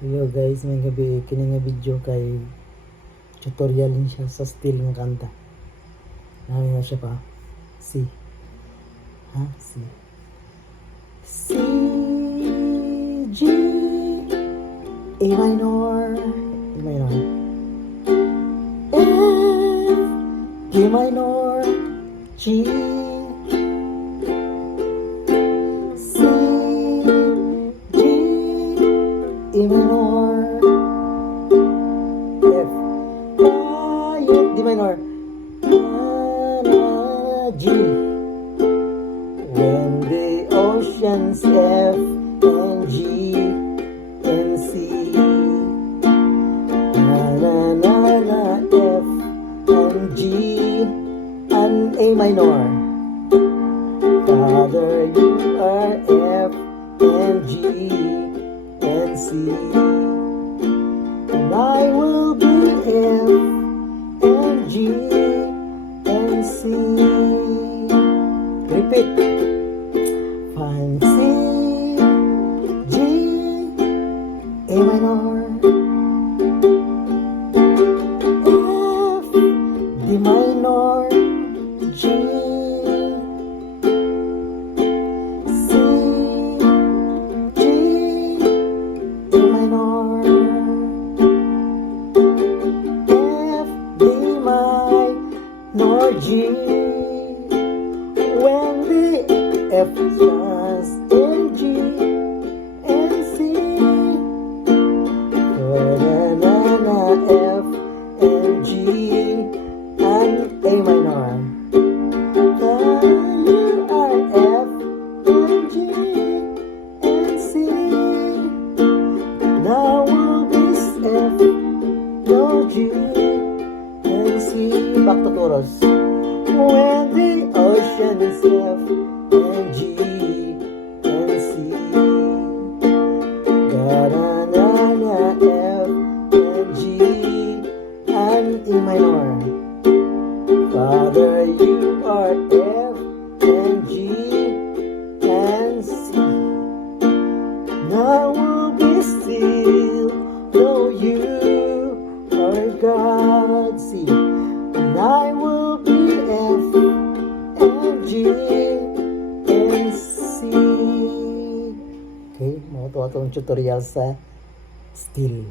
Yo guys, may gabi kini nga video kay tutorial din siya sa steel ng kanta. Namin na siya pa. C. Ha? C. C, G, A minor, A minor, F, D minor, G, C, G, A minor, F, quiet, D minor, G. When the oceans F and G and C, na na na na F and G and A minor. Father, you are F and G and C, and I will be F and G and C. Repeat. Find C, G, A minor, F, D minor, G, C, G, A minor, F, D minor, G. When the F starts in G and C, na na na F and G and A minor. You are F and G and C. Now will be F, no G and C. Back to chorus. When the ocean is F and G and C, da na na na F and G and A minor. Father, you are F and G and C. Now will be still, though you are God. C. And I will be F and G and C. Okay, mga ito atong tutorial sa steel.